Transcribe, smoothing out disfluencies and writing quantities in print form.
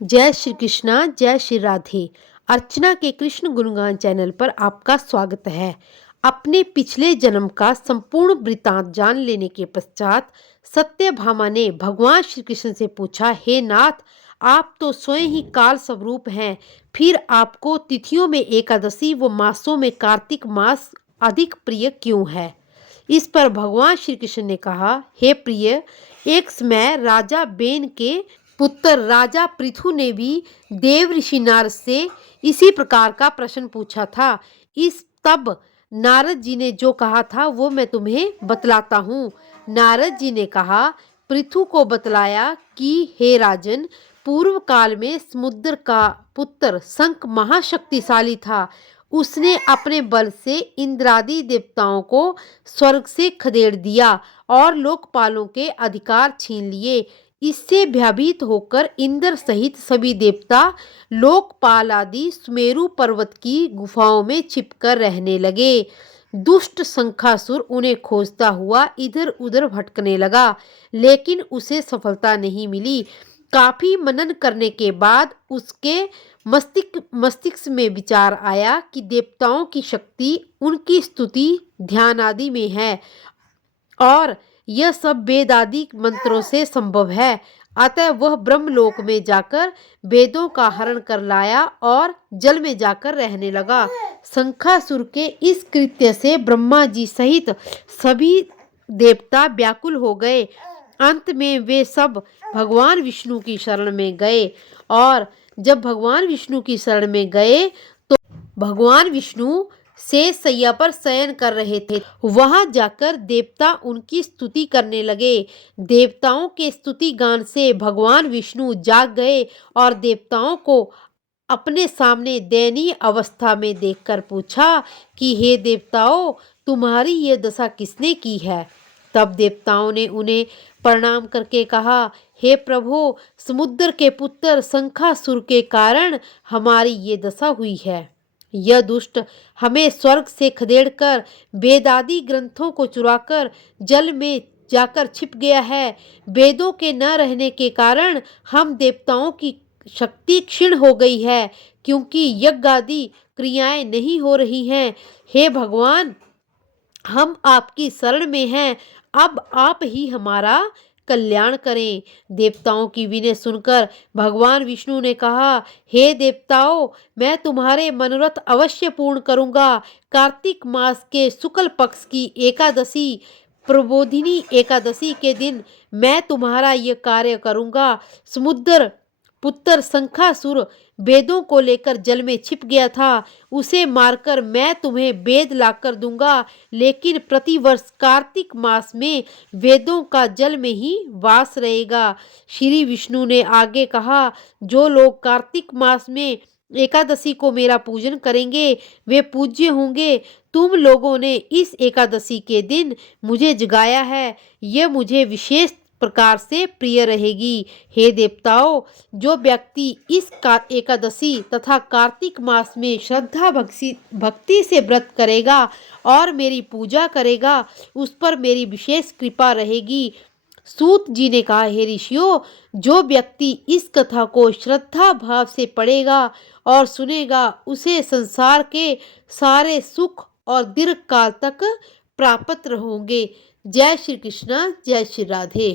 जय श्री कृष्णा, जय श्री राधे। अर्चना के कृष्ण गुणगान चैनल पर आपका स्वागत है। अपने पिछले जन्म का संपूर्ण वृतांत जान लेने के पश्चात सत्यभामा ने भगवान श्री कृष्ण से पूछा, हे नाथ, आप तो स्वयं ही काल स्वरूप हैं, फिर आपको तिथियों में एकादशी व मासों में कार्तिक मास अधिक प्रिय क्यों है? इस पर भगवान श्री कृष्ण ने कहा, हे प्रिय, एक समय राजा बेन के पुत्र राजा पृथु ने भी देव ऋषि नारद से इसी प्रकार का प्रश्न पूछा था। इस तब नारद जी ने जो कहा था वो मैं तुम्हें बतलाता हूँ। नारद जी ने कहा, पृथु को बतलाया कि हे राजन, पूर्व काल में समुद्र का पुत्र शंख महाशक्तिशाली था। उसने अपने बल से इंद्रादि देवताओं को स्वर्ग से खदेड़ दिया और लोकपालों के अधिकार छीन लिए। इससे भयभीत होकर इंद्र सहित सभी देवता लोकपाल आदि सुमेरु पर्वत की गुफाओं में छिपकर रहने लगे। दुष्ट शंखासुर उन्हें खोजता हुआ इधर उधर भटकने लगा, लेकिन उसे सफलता नहीं मिली। काफी मनन करने के बाद उसके मस्तिष्क में विचार आया कि देवताओं की शक्ति उनकी स्तुति ध्यान आदि में है और यह सब वेद आदि मंत्रों से संभव है। अतः वह ब्रह्मलोक में जाकर वेदों का हरण कर लाया और जल में जाकर रहने लगा। शंखासुर के इस कृत्य से ब्रह्मा जी सहित सभी देवता व्याकुल हो गए। अंत में वे सब भगवान विष्णु की शरण में गए और जब भगवान विष्णु की शरण में गए तो भगवान विष्णु शेष शैया पर शयन कर रहे थे। वहां जाकर देवता उनकी स्तुति करने लगे। देवताओं के स्तुति गान से भगवान विष्णु जाग गए और देवताओं को अपने सामने दयनीय अवस्था में देखकर पूछा कि हे देवताओं, तुम्हारी ये दशा किसने की है? तब देवताओं ने उन्हें प्रणाम करके कहा, हे प्रभु, समुद्र के पुत्र शंखासुर के कारण हमारी ये दशा हुई है। यह दुष्ट हमें स्वर्ग से खदेड़कर वेदादि ग्रंथों को चुराकर जल में जाकर छिप गया है। वेदों के न रहने के कारण हम देवताओं की शक्ति क्षीण हो गई है, क्योंकि यज्ञ आदि क्रियाएं नहीं हो रही हैं। हे भगवान, हम आपकी शरण में हैं, अब आप ही हमारा कल्याण करें। देवताओं की विनय सुनकर भगवान विष्णु ने कहा, हे देवताओं, मैं तुम्हारे मनोरथ अवश्य पूर्ण करूंगा। कार्तिक मास के शुक्ल पक्ष की एकादशी प्रबोधिनी एकादशी के दिन मैं तुम्हारा यह कार्य करूंगा। समुद्र पुत्र शंखासुर वेदों को लेकर जल में छिप गया था, उसे मारकर मैं तुम्हें वेद लाकर दूंगा, लेकिन प्रतिवर्ष कार्तिक मास में वेदों का जल में ही वास रहेगा। श्री विष्णु ने आगे कहा, जो लोग कार्तिक मास में एकादशी को मेरा पूजन करेंगे वे पूज्य होंगे। तुम लोगों ने इस एकादशी के दिन मुझे जगाया है, यह मुझे विशेष प्रकार से प्रिय रहेगी। हे देवताओं, जो व्यक्ति इस एकादशी तथा कार्तिक मास में श्रद्धा भक्ति से व्रत करेगा और मेरी पूजा करेगा, उस पर मेरी विशेष कृपा रहेगी। सूत जी ने कहा, हे ऋषियों, जो व्यक्ति इस कथा को श्रद्धा भाव से पढ़ेगा और सुनेगा, उसे संसार के सारे सुख और दीर्घ काल तक प्राप्त होंगे। जय श्री कृष्ण, जय श्री राधे।